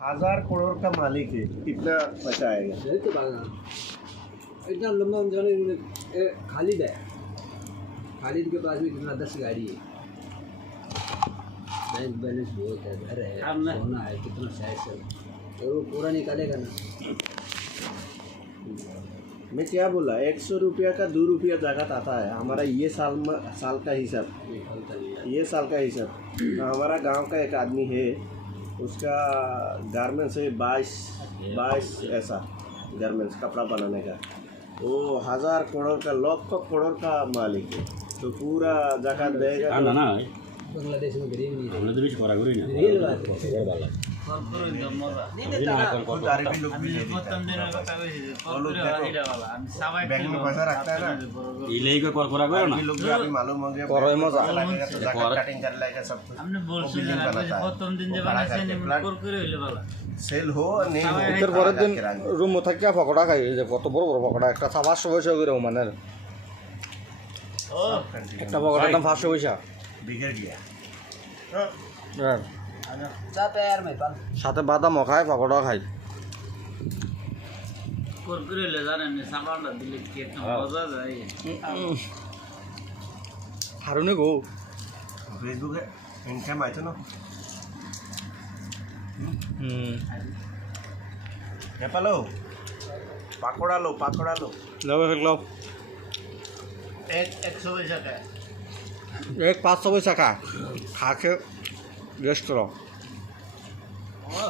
1000 करोड़ का मालिक है, कितना पैसा आएगा? यही तो बात है। इतना लंबा जाने खालिद है, खालिद के पास भी कितना 10 गाड़ी है, बैंक बैलेंस बहुत है, घर है, सोना है, कितना सैस है, और वो पूरा निकालेगा ना। मैं क्या बोला, 100 रुपया का 2 रुपया जाकत आता है हमारा। ये साल का हिसाब, ये साल का हिसाब। तो हमारा गांव का एक आदमी है, उसका गारमेंट्स है 22 ऐसा गारमेंट्स कपड़ा बनाने का। वो 1000 करोड़ का लाखों करोड़ का मालिक है, तो पूरा जाकत देगा। बांग्लादेश में गरीब नहीं है, बांग्लादेश करा करी ना रियल बात है। बैंक में पैसा रखता है ना, इलेही को कर करा करो ना लोग भी अभी मालूम हो गया, करो मजा जाकत कटिंग कर लेगा सब कुछ। हमने बोलছি যে প্রথম দিন যে বানাইছে নিমন করে হইলে ভালো सेल हो नहीं हो, এর পরের দিন রুম থেকে পকোড়া খাই, যে কত বড় বড় পকোড়া, একটা 500 পয়সা করে মানে একটা পকোড়া দাম 500 পয়সা बिगड़ गया। হ্যাঁ, चाहते हैं यार मैं पाल সাথে বাদামও খায়, পকোড়া খায়। করে হইলে জানেন সাবানটা দিলে কি একটা মজা যায়। হারুনে গো फेसबुक है इनका माहिती ना, नेपाल हो, पाकोड़ा लो লাও এক লাও, এক 100 পয়সা দেয়। এক 500 পয়সা খা, খাকে রেস্ট করো। ও